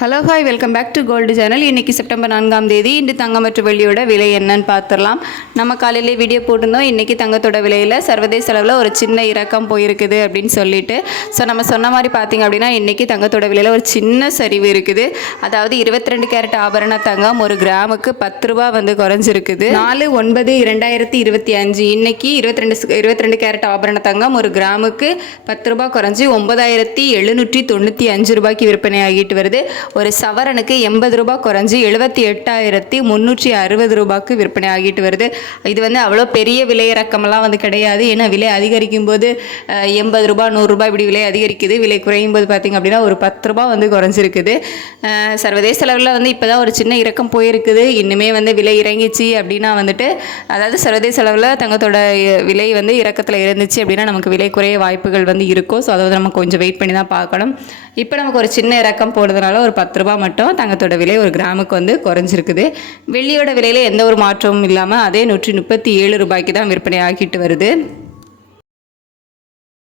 Hello hi welcome back to gold channel. இன்றைக்கி September 4ஆம் தேதி. இன்று தங்கம் மற்றும் வெள்ளியோட விலை என்னன்னு பார்த்துடலாம். நம்ம காலையிலே வீடியோ போட்டிருந்தோம். இன்றைக்கி தங்கத்தோட விலையில் சர்வதேச அளவில் ஒரு சின்ன இறக்கம் போயிருக்குது அப்படின்னு சொல்லிட்டு. ஸோ நம்ம சொன்ன மாதிரி பார்த்திங்க அப்படின்னா இன்றைக்கி தங்கத்தோட விலையில் ஒரு சின்ன சரிவு இருக்குது. அதாவது 22 கேரட் ஆபரண தங்கம் ஒரு கிராமுக்கு 10 ரூபா வந்து குறைஞ்சிருக்குது. 4/9/2025 இன்றைக்கி 22 கேரட் ஆபரண தங்கம் ஒரு கிராமுக்கு 10 ரூபா குறைஞ்சி 9,795 ரூபாய்க்கு விற்பனை ஆகிட்டு வருது. ஒரு சவரனுக்கு 80 ரூபாய் குறைஞ்சி 78,360 ரூபாய்க்கு விற்பனை ஆகிட்டு வருது. இது வந்து அவ்வளோ பெரிய விலை இறக்கமெல்லாம் வந்து கிடையாது. ஏன்னா விலை அதிகரிக்கும் போது 80 ரூபாய் 100 ரூபாய் இப்படி விலை அதிகரிக்குது. விலை குறையும் போது பார்த்திங்க அப்படின்னா ஒரு 10 ரூபாய் வந்து குறைஞ்சிருக்குது. சர்வதேச அளவில் வந்து இப்போ தான் ஒரு சின்ன இறக்கம் போயிருக்குது. இன்னுமே வந்து விலை இறங்கிச்சு அப்படின்னா வந்துட்டு, அதாவது சர்வதேச அளவில் தங்கத்தோட விலை வந்து இறக்கத்தில் இருந்துச்சு அப்படின்னா நமக்கு விலை குறைய வாய்ப்புகள் வந்து இருக்கும். ஸோ அதை வந்து நம்ம கொஞ்சம் வெயிட் பண்ணி தான் பார்க்கணும். இப்போ நமக்கு ஒரு சின்ன இறக்கம் போடுறதுனால ஒரு 10 ரூபா மட்டும் தங்கத்தோட விலை ஒரு கிராமுக்கு வந்து குறைஞ்சிருக்குது. வெள்ளியோட விலையில் எந்த ஒரு மாற்றமும் இல்லாமல் அதே 137 ரூபாய்க்கு தான் விற்பனை ஆகிட்டு வருது.